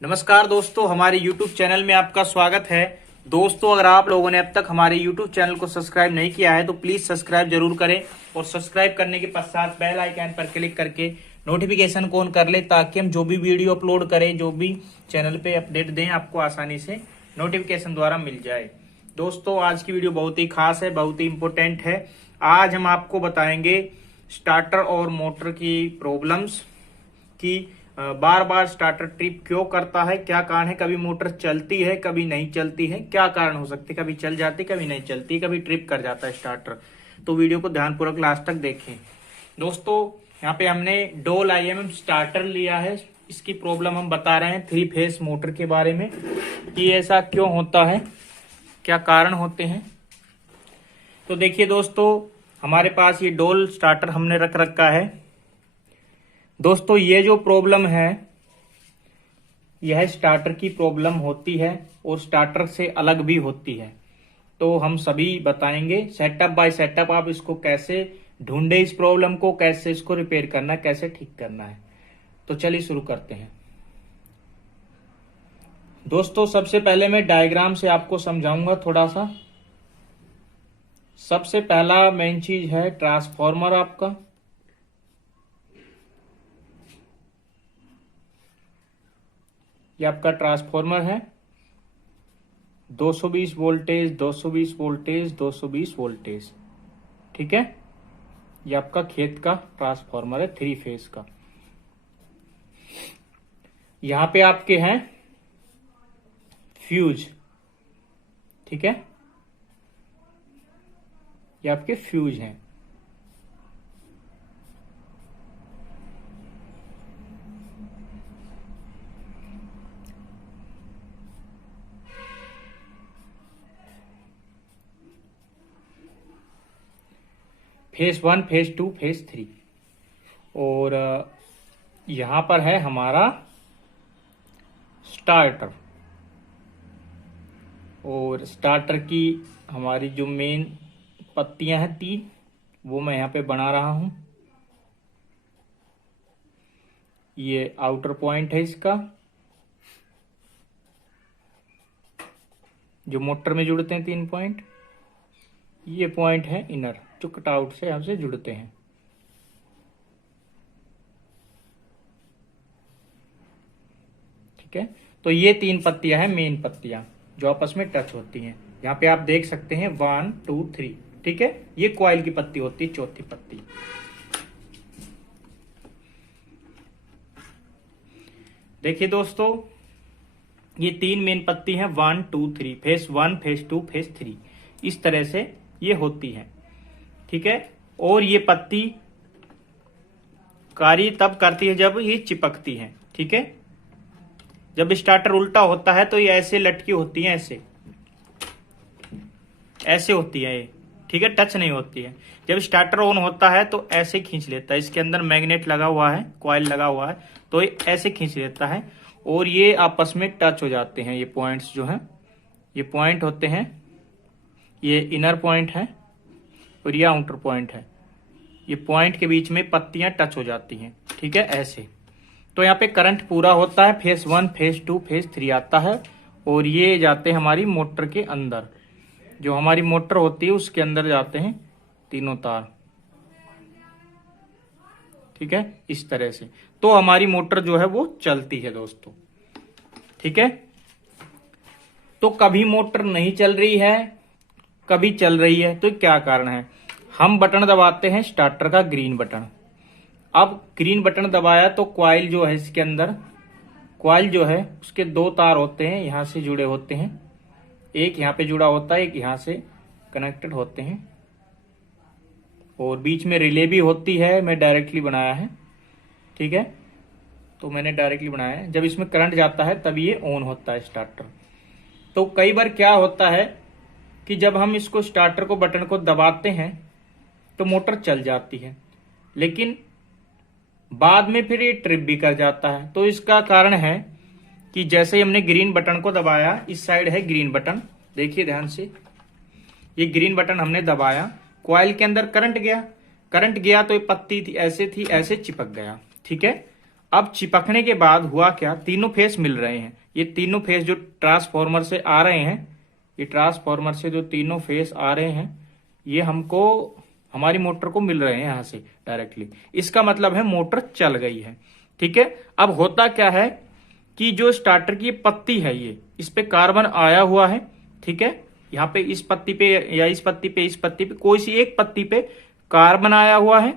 नमस्कार दोस्तों, हमारे YouTube चैनल में आपका स्वागत है। दोस्तों, अगर आप लोगों ने अब तक हमारे YouTube चैनल को सब्सक्राइब नहीं किया है तो प्लीज सब्सक्राइब जरूर करें और सब्सक्राइब करने के पश्चात बेल आइकन पर क्लिक करके नोटिफिकेशन को ऑन कर ले, ताकि हम जो भी वीडियो अपलोड करें, जो भी चैनल पे अपडेट दें, आपको आसानी से नोटिफिकेशन द्वारा मिल जाए। दोस्तों, आज की वीडियो बहुत ही खास है, बहुत ही इंपॉर्टेंट है। आज हम आपको बताएंगे स्टार्टर और मोटर की प्रॉब्लम्स की बार बार स्टार्टर ट्रिप क्यों करता है, क्या कारण है, कभी मोटर चलती है कभी नहीं चलती है, क्या कारण हो सकते, कभी चल जाती कभी नहीं चलती, कभी ट्रिप कर जाता है स्टार्टर। तो वीडियो को ध्यानपूर्वक लास्ट तक देखें। दोस्तों, यहाँ पे हमने डोल IMM स्टार्टर लिया है। इसकी प्रॉब्लम हम बता रहे हैं 3 फेस मोटर के बारे में कि ऐसा क्यों होता है, क्या कारण होते हैं। तो देखिए दोस्तों, हमारे पास ये डोल स्टार्टर हमने रख रखा है। दोस्तों, ये जो प्रॉब्लम है यह स्टार्टर की प्रॉब्लम होती है और स्टार्टर से अलग भी होती है। तो हम सभी बताएंगे सेटअप बाय सेटअप, आप इसको कैसे ढूंढे, इस प्रॉब्लम को कैसे इसको रिपेयर करना है, कैसे ठीक करना है। तो चलिए शुरू करते हैं। दोस्तों, सबसे पहले मैं डायग्राम से आपको समझाऊंगा थोड़ा सा। सबसे पहला मेन चीज है ट्रांसफॉर्मर आपका। ये आपका ट्रांसफॉर्मर है, 220 वोल्टेज 220 वोल्टेज 220 वोल्टेज, ठीक है। ये आपका खेत का ट्रांसफॉर्मर है 3 फेज का। यहां पे आपके हैं फ्यूज, ठीक है, ये आपके फ्यूज हैं। फेज 1 फेज 2 फेज 3 और यहां पर है हमारा स्टार्टर। और स्टार्टर की हमारी जो मेन पत्तियां हैं 3, वो मैं यहां पे बना रहा हूं। ये आउटर पॉइंट है इसका, जो मोटर में जुड़ते हैं 3 पॉइंट। ये पॉइंट है इनर, जो कटआउट से हमसे जुड़ते हैं, ठीक है। तो ये 3 पत्तियां हैं, मेन पत्तियां जो आपस में टच होती हैं। यहाँ पे आप देख सकते हैं 1 2 3, ठीक है। ये कॉइल की पत्ती होती है, चौथी पत्ती। देखिए दोस्तों, ये 3 मेन पत्ती हैं, 1 2 3, फेज 1 फेज 2 फेज 3, इस तरह से ये होती है, ठीक है। और ये पत्ती कार्य तब करती है जब ये चिपकती है, ठीक है। जब स्टार्टर उल्टा होता है तो ये ऐसे लटकी होती है, ऐसे ऐसे होती है ये, ठीक है, टच नहीं होती है। जब स्टार्टर ऑन होता है तो ऐसे खींच लेता है, इसके अंदर मैग्नेट लगा हुआ है, कॉइल लगा हुआ है, तो ये ऐसे खींच लेता है और ये आपस में टच हो जाते हैं। ये पॉइंट्स जो हैं, ये पॉइंट होते हैं, ये इनर पॉइंट है और ये आउटर पॉइंट है। ये पॉइंट के बीच में पत्तियां टच हो जाती हैं, ठीक है, ऐसे। तो यहाँ पे करंट पूरा होता है, फेज 1 फेज 2 फेज 3 आता है और ये जाते हैं हमारी मोटर के अंदर। जो हमारी मोटर होती है उसके अंदर जाते हैं तीनों तार, ठीक है, इस तरह से। तो हमारी मोटर जो है वो चलती है दोस्तों, ठीक है। तो कभी मोटर नहीं चल रही है, कभी चल रही है, तो क्या कारण है। हम बटन दबाते हैं स्टार्टर का, ग्रीन बटन। अब ग्रीन बटन दबाया तो कॉइल जो है इसके अंदर, कॉइल जो है उसके 2 तार होते हैं, यहां से जुड़े होते हैं। एक यहां पे जुड़ा होता है, एक यहां से कनेक्टेड होते हैं और बीच में रिले भी होती है। मैं डायरेक्टली बनाया है, ठीक है, तो मैंने डायरेक्टली बनाया है। जब इसमें करंट जाता है तब ये ऑन होता है स्टार्टर। तो कई बार क्या होता है कि जब हम इसको स्टार्टर को, बटन को दबाते हैं तो मोटर चल जाती है, लेकिन बाद में फिर ये ट्रिप भी कर जाता है। तो इसका कारण है कि जैसे ही हमने ग्रीन बटन को दबाया, इस साइड है ग्रीन बटन, देखिए ध्यान से, ये ग्रीन बटन हमने दबाया, कॉइल के अंदर करंट गया, करंट गया तो ये पत्ती थी ऐसे चिपक गया, ठीक है। अब चिपकने के बाद हुआ क्या, तीनों फेस मिल रहे हैं। ये तीनों फेस जो ट्रांसफॉर्मर से आ रहे हैं, ये ट्रांसफॉर्मर से जो तीनों फेस आ रहे हैं, ये हमको हमारी मोटर को मिल रहे हैं यहां से डायरेक्टली। इसका मतलब है मोटर चल गई है। ठीक है, अब होता क्या है कि जो स्टार्टर की पत्ती है, ये इस पे कार्बन आया हुआ है। ठीक है, यहाँ पे इस पत्ती पे या इस पत्ती पे, इस पत्ती पे, कोई सी एक पत्ती पे कार्बन आया हुआ है।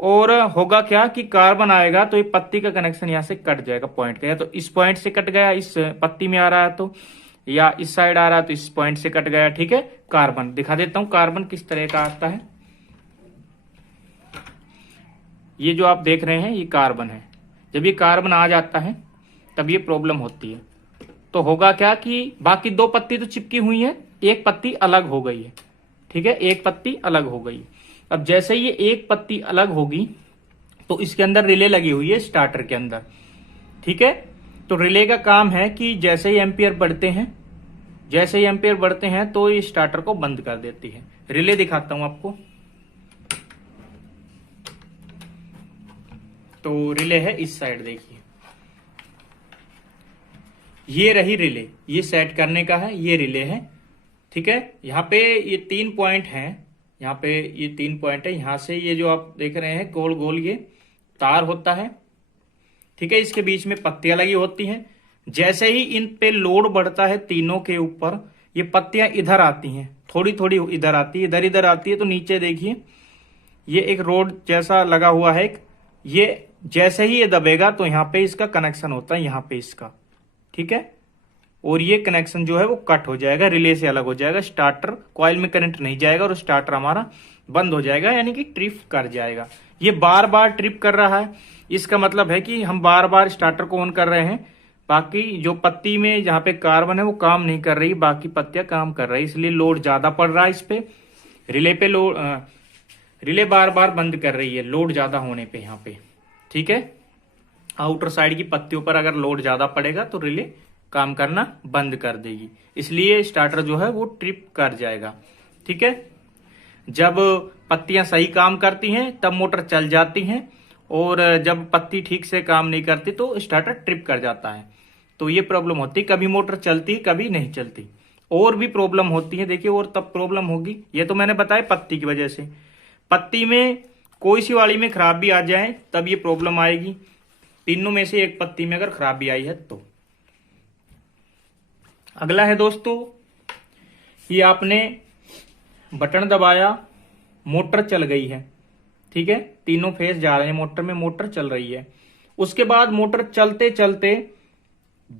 और होगा क्या कि कार्बन आएगा तो ये पत्ती का कनेक्शन यहाँ से कट जाएगा पॉइंट का, या तो इस पॉइंट से कट गया, इस पत्ती में आ रहा है तो, या इस साइड आ रहा है तो इस पॉइंट से कट गया। ठीक है, कार्बन दिखा देता हूं कार्बन किस तरह का आता है। ये जो आप देख रहे हैं ये कार्बन है। जब ये कार्बन आ जाता है तब ये प्रॉब्लम होती है। तो होगा क्या कि बाकी दो पत्ती तो चिपकी हुई है, एक पत्ती अलग हो गई है। ठीक है, एक पत्ती अलग हो गई। अब जैसे ये एक पत्ती अलग होगी तो इसके अंदर रिले लगी हुई है स्टार्टर के अंदर। ठीक है, तो रिले का काम है कि जैसे ही एम्पियर बढ़ते हैं, जैसे ही एम्पियर बढ़ते हैं तो ये स्टार्टर को बंद कर देती है। रिले दिखाता हूं आपको। तो रिले है इस साइड, देखिए ये रही रिले, ये सेट करने का है, ये रिले है। ठीक है, यहाँ पे ये 3 पॉइंट हैं, यहाँ पे ये 3 पॉइंट है। यहां से ये जो आप देख रहे हैं गोल गोल ये तार होता है। ठीक है, इसके बीच में पत्तियां लगी होती हैं। जैसे ही इन पे लोड बढ़ता है तीनों के ऊपर, ये पत्तियां इधर आती हैं, थोड़ी थोड़ी इधर आती है, इधर इधर आती है। तो नीचे देखिए ये एक रोड जैसा लगा हुआ है एक, ये जैसे ही ये दबेगा तो यहाँ पे इसका कनेक्शन होता है, यहाँ पे इसका। ठीक है, और ये कनेक्शन जो है वो कट हो जाएगा, रिले से अलग हो जाएगा, स्टार्टर कॉइल में करंट नहीं जाएगा और स्टार्टर हमारा बंद हो जाएगा, यानी कि ट्रिप कर जाएगा। ये बार बार ट्रिप कर रहा है, इसका मतलब है कि हम बार बार स्टार्टर को ऑन कर रहे हैं, बाकी जो पत्ती में जहां पे कार्बन है वो काम नहीं कर रही, बाकी पत्तियां काम कर रही, इसलिए लोड ज्यादा पड़ रहा है इस पे। रिले पे लोड, रिले बार बार बंद कर रही है लोड ज्यादा होने पे यहाँ पे। ठीक है, आउटर साइड की पत्तियों पर अगर लोड ज्यादा पड़ेगा तो रिले काम करना बंद कर देगी, इसलिए स्टार्टर जो है वो ट्रिप कर जाएगा। ठीक है, जब पत्तियां सही काम करती हैं तब मोटर चल जाती हैं, और जब पत्ती ठीक से काम नहीं करती तो स्टार्टर ट्रिप कर जाता है। तो ये प्रॉब्लम होती है, कभी मोटर चलती कभी नहीं चलती। और भी प्रॉब्लम होती है, देखिए और तब प्रॉब्लम होगी। ये तो मैंने बताया पत्ती की वजह से, पत्ती में कोई सी वाली में खराबी आ जाए तब ये प्रॉब्लम आएगी। तीनों में से एक पत्ती में अगर खराबी आई है तो। अगला है दोस्तों, ये आपने बटन दबाया, मोटर चल गई है। ठीक है, तीनों फेस जा रहे हैं मोटर में, मोटर चल रही है। उसके बाद मोटर चलते चलते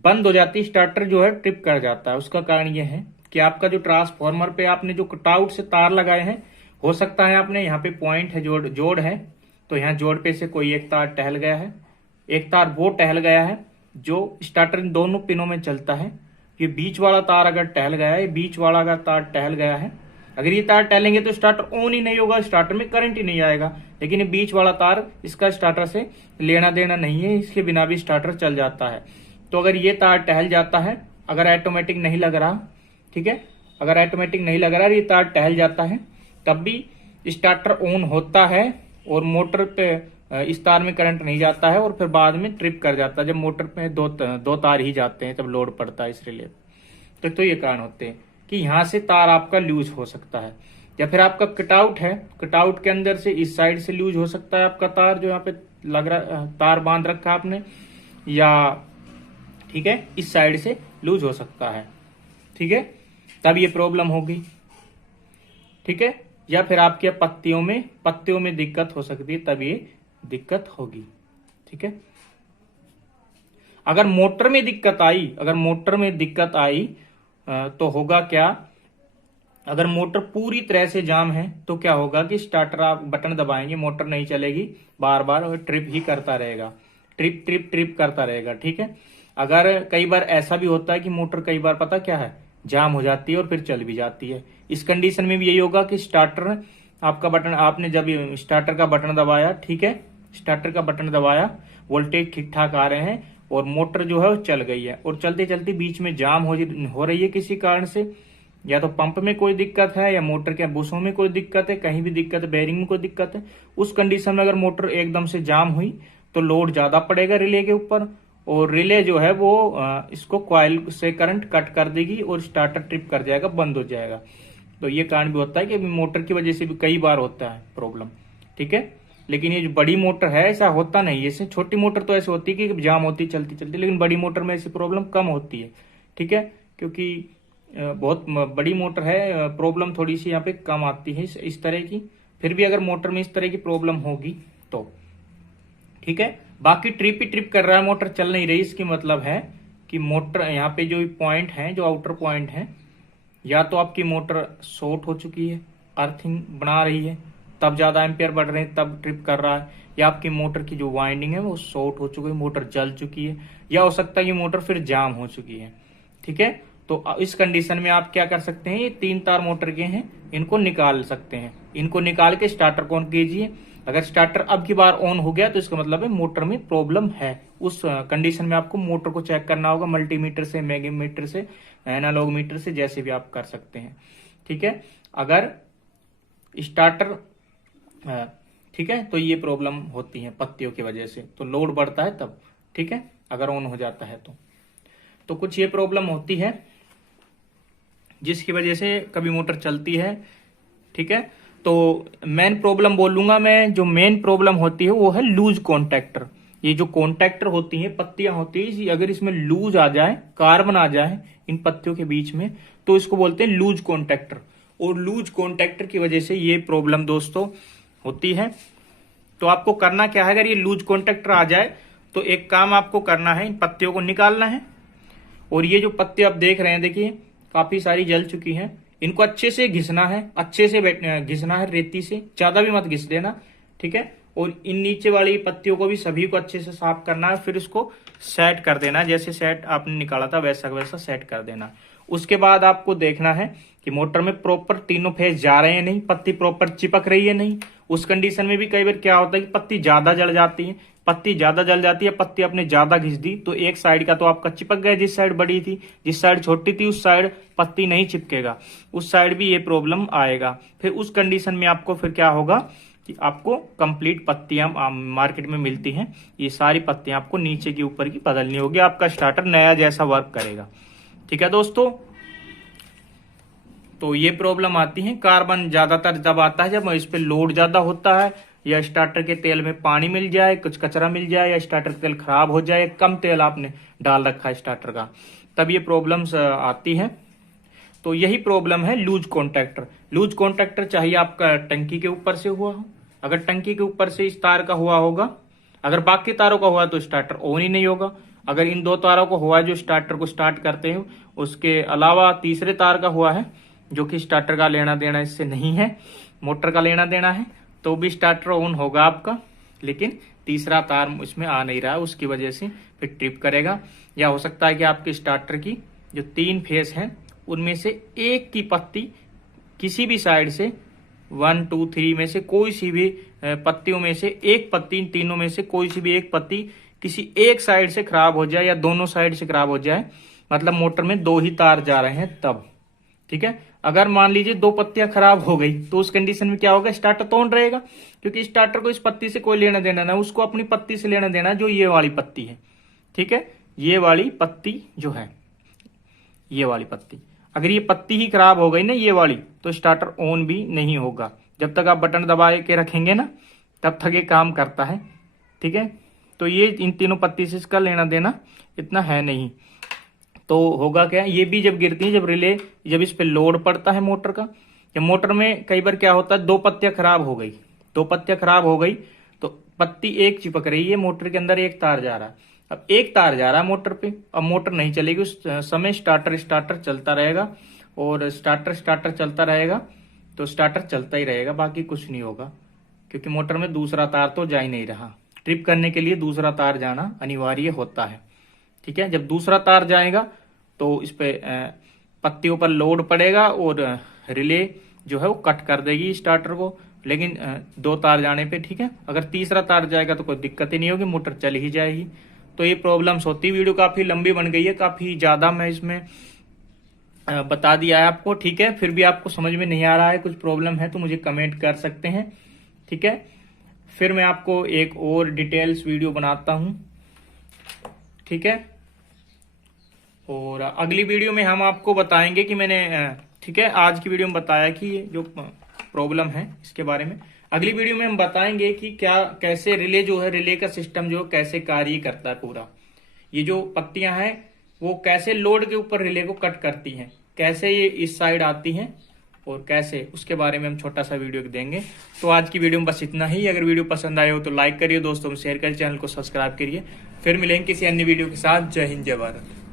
बंद हो जाती, स्टार्टर जो है ट्रिप कर जाता है। उसका कारण यह है कि आपका जो ट्रांसफॉर्मर पे आपने जो कटआउट से तार लगाए हैं, हो सकता है आपने यहाँ पे पॉइंट है, जोड़ है, तो यहाँ जोड़ पे से कोई एक तार टहल गया है, एक तार वो टहल गया है जो स्टार्टर इन दोनों पिनों में चलता है। ये बीच वाला तार अगर टहल गया है, बीच वाला अगर तार टहल गया है, अगर ये तार टहलेंगे तो स्टार्टर ऑन ही नहीं होगा, स्टार्टर में करंट ही नहीं आएगा। लेकिन ये बीच वाला तार, इसका स्टार्टर से लेना देना नहीं है, इसके बिना भी स्टार्टर चल जाता है। तो अगर ये तार टहल जाता है, अगर ऑटोमेटिक नहीं लग रहा, ठीक है, अगर ऑटोमेटिक नहीं लग रहा, ये तार टहल जाता है, तब भी स्टार्टर ऑन होता है और मोटर पे इस तार में करंट नहीं जाता है, और फिर बाद में ट्रिप कर जाता है। जब मोटर पे दो तार ही जाते हैं तब लोड पड़ता है इस रिले। तो ये कारण होते हैं कि यहां से तार आपका लूज हो सकता है, या फिर आपका कटआउट है, कटआउट के अंदर से इस साइड से लूज हो सकता है आपका तार, जो यहाँ पे लग रहा तार बांध रखा आपने, या ठीक है इस साइड से लूज हो सकता है। ठीक है, तब ये प्रॉब्लम होगी। ठीक है, या फिर आपके पत्तियों में दिक्कत हो सकती है, तब ये दिक्कत होगी। ठीक है, अगर मोटर में दिक्कत आई, तो होगा क्या, अगर मोटर पूरी तरह से जाम है तो क्या होगा कि स्टार्टर आप बटन दबाएंगे, मोटर नहीं चलेगी, बार बार और ट्रिप ही करता रहेगा, ट्रिप करता रहेगा। ठीक है, अगर कई बार ऐसा भी होता है कि मोटर कई बार पता क्या है, जाम हो जाती है और फिर चल भी जाती है। इस कंडीशन में भी यही होगा कि स्टार्टर आपका बटन, आपने जब स्टार्टर का बटन दबाया, ठीक है, स्टार्टर का बटन दबाया, वोल्टेज ठीक ठाक आ रहे हैं और मोटर जो है वो चल गई है, और चलते चलते बीच में जाम हो रही है किसी कारण से, या तो पंप में कोई दिक्कत है, या मोटर के बुशों में कोई दिक्कत है, कहीं भी दिक्कत है, बेरिंग में कोई दिक्कत है। उस कंडीशन में अगर मोटर एकदम से जाम हुई तो लोड ज्यादा पड़ेगा रिले के ऊपर, और रिले जो है वो इसको कॉइल से करंट कट कर देगी और स्टार्टर ट्रिप कर जाएगा, बंद हो जाएगा। तो ये कारण भी होता है कि मोटर की वजह से भी कई बार होता है प्रॉब्लम, ठीक है। लेकिन ये जो बड़ी मोटर है ऐसा होता नहीं है। इससे छोटी मोटर तो ऐसी होती है कि जाम होती चलती चलती, लेकिन बड़ी मोटर में ऐसी प्रॉब्लम कम होती है, ठीक है। क्योंकि बहुत बड़ी मोटर है, प्रॉब्लम थोड़ी सी यहाँ पे कम आती है इस तरह की। फिर भी अगर मोटर में इस तरह की प्रॉब्लम होगी तो ठीक है। बाकी ट्रिप ही ट्रिप कर रहा है, मोटर चल नहीं रही, इसकी मतलब है कि मोटर यहाँ पे जो पॉइंट है, जो आउटर पॉइंट है, या तो आपकी मोटर शॉर्ट हो चुकी है, अर्थिंग बना रही है, तब ज्यादा एम्पियर बढ़ रहे हैं तब ट्रिप कर रहा है, या आपकी मोटर की जो वाइंडिंग है वो शॉर्ट हो चुकी है, मोटर जल चुकी है, या हो सकता है कि मोटर फिर जाम हो चुकी है, ठीक है। तो इस कंडीशन में आप क्या कर सकते हैं, ये 3 तार मोटर के हैं, इनको निकाल सकते हैं। इनको निकाल के स्टार्टर को ऑन कीजिए। अगर स्टार्टर अब की बार ऑन हो गया तो इसका मतलब है मोटर में प्रॉब्लम है। उस कंडीशन में आपको मोटर को चेक करना होगा, मल्टीमीटर से, मैग्नीमीटर से, एनालॉग मीटर से, जैसे भी आप कर सकते हैं, ठीक है। अगर स्टार्टर ठीक है, तो ये प्रॉब्लम होती है पत्तियों की वजह से, तो लोड बढ़ता है तब, ठीक है, अगर ऑन हो जाता है तो कुछ ये प्रॉब्लम होती है जिसकी वजह से कभी मोटर चलती है, ठीक है। तो मेन प्रॉब्लम बोलूंगा मैं, जो मेन प्रॉब्लम होती है वो है लूज कॉन्टैक्टर। ये जो कॉन्टैक्टर होती है, पत्तियां होती है, अगर इसमें लूज आ जाए, कार्बन आ जाए इन पत्तियों के बीच में, तो इसको बोलते हैं लूज कॉन्टैक्टर। और लूज कॉन्टैक्टर की वजह से ये प्रॉब्लम दोस्तों होती है। तो आपको करना क्या है, अगर ये लूज कॉन्टैक्टर आ जाए तो एक काम आपको करना है, इन पत्तियों को निकालना है। और ये जो पत्ते आप देख रहे हैं, देखिए काफी सारी जल चुकी हैं, इनको अच्छे से घिसना है, अच्छे से घिसना है, रेती से, ज्यादा भी मत घिस देना, ठीक है। और इन नीचे वाली पत्तियों को भी सभी को अच्छे से साफ करना है, फिर इसको सेट कर देना, जैसे सेट आपने निकाला था वैसा वैसा सेट कर देना। उसके बाद आपको देखना है कि मोटर में प्रॉपर तीनों फेज जा रहे हैं नहीं, पत्ती प्रॉपर चिपक रही है नहीं। उस कंडीशन में भी कई बार क्या होता है कि पत्ती ज्यादा जल जाती है, पत्ती ज्यादा जल जाती है, पत्ती आपने ज्यादा घिस दी तो एक साइड का तो आपका चिपक गया, जिस साइड बड़ी थी, जिस साइड छोटी थी उस साइड पत्ती नहीं चिपकेगा, उस साइड भी ये प्रॉब्लम आएगा। फिर उस कंडीशन में आपको फिर क्या होगा कि आपको कंप्लीट पत्तियां मार्केट में मिलती हैं, ये सारी पत्तियां आपको नीचे की ऊपर की बदलनी होगी, आपका स्टार्टर नया जैसा वर्क करेगा, ठीक है दोस्तों। तो ये प्रॉब्लम आती है, कार्बन ज्यादातर जब आता है जब इस पे लोड ज्यादा होता है, या स्टार्टर के तेल में पानी मिल जाए, कुछ कचरा मिल जाए, या स्टार्टर तेल खराब हो जाए, कम तेल आपने डाल रखा है स्टार्टर का, तब ये प्रॉब्लम्स आती है। तो यही प्रॉब्लम है लूज कॉन्टैक्टर। लूज कॉन्टैक्टर चाहिए आपका टंकी के ऊपर से हुआ हो, अगर टंकी के ऊपर से इस तार का हुआ होगा, अगर बाकी तारों का हुआ तो स्टार्टर ऑन ही नहीं होगा। अगर इन 2 तारों को हुआ है जो स्टार्टर को स्टार्ट करते हैं, उसके अलावा तीसरे तार का हुआ है जो कि स्टार्टर का लेना देना इससे नहीं है, मोटर का लेना देना है, तो भी स्टार्टर ऑन होगा आपका, लेकिन तीसरा तार इसमें आ नहीं रहा है, उसकी वजह से फिर ट्रिप करेगा। या हो सकता है कि आपके स्टार्टर की जो 3 फेस हैं उनमें से एक की पत्ती किसी भी साइड से 1 2 3 में से कोई सी भी पत्तियों में से एक पत्ती, इन तीनों में से कोई सी भी एक पत्ती किसी एक साइड से खराब हो जाए या दोनों साइड से खराब हो जाए, मतलब मोटर में 2 ही तार जा रहे हैं तब, ठीक है। अगर मान लीजिए 2 पत्तियां खराब हो गई तो उस कंडीशन में क्या होगा, स्टार्टर तो ऑन रहेगा, क्योंकि स्टार्टर को इस पत्ती से कोई लेना देना ना, उसको अपनी पत्ती से लेना देना जो ये वाली पत्ती है, ठीक है। ये वाली पत्ती जो है, ये वाली पत्ती, अगर ये पत्ती ही खराब हो गई ना ये वाली, तो स्टार्टर ऑन भी नहीं होगा। जब तक आप बटन दबा के रखेंगे ना तब तक ये काम करता है, ठीक है। तो ये इन तीनों पत्ती से इसका लेना देना इतना है नहीं। तो होगा क्या, ये भी जब गिरती है, जब रिले, जब इस पे लोड पड़ता है मोटर का, या मोटर में कई बार क्या होता है 2 पत्तियां खराब हो गई, 2 पत्तियां खराब हो गई तो पत्ती एक चिपक रही है, मोटर के अंदर एक तार जा रहा है, अब एक तार जा रहा है मोटर पे, अब मोटर नहीं चलेगी, उस समय स्टार्टर चलता रहेगा, और स्टार्टर चलता रहेगा तो स्टार्टर चलता ही रहेगा, बाकी कुछ नहीं होगा, क्योंकि मोटर में दूसरा तार तो जा ही नहीं रहा। ट्रिप करने के लिए दूसरा तार जाना अनिवार्य होता है, ठीक है। जब दूसरा तार जाएगा तो इस पे पत्तियों पर लोड पड़ेगा और रिले जो है वो कट कर देगी स्टार्टर को, लेकिन 2 तार जाने पे, ठीक है। अगर तीसरा तार जाएगा तो कोई दिक्कत ही नहीं होगी, मोटर चल ही जाएगी। तो ये प्रॉब्लम्स होती है। वीडियो काफी लंबी बन गई है, काफी ज्यादा मैं इसमें बता दिया है आपको, ठीक है। फिर भी आपको समझ में नहीं आ रहा है, कुछ प्रॉब्लम है तो मुझे कमेंट कर सकते हैं, ठीक है। फिर मैं आपको एक और डिटेल्स वीडियो बनाता हूं, ठीक है। और अगली वीडियो में हम आपको बताएंगे कि मैंने, ठीक है, आज की वीडियो में बताया कि ये जो प्रॉब्लम है इसके बारे में। अगली वीडियो में हम बताएंगे कि क्या कैसे रिले जो है, रिले का सिस्टम जो कैसे कार्य करता है पूरा। ये जो पत्तियां हैं वो कैसे लोड के ऊपर रिले को कट करती हैं, कैसे ये इस साइड आती हैं और कैसे, उसके बारे में हम छोटा सा वीडियो देंगे। तो आज की वीडियो में बस इतना ही। अगर वीडियो पसंद आए हो तो लाइक करिए, दोस्तों में शेयर करिए, चैनल को सब्सक्राइब करिए। फिर मिलेंगे किसी अन्य वीडियो के साथ। जय हिंद, जय भारत।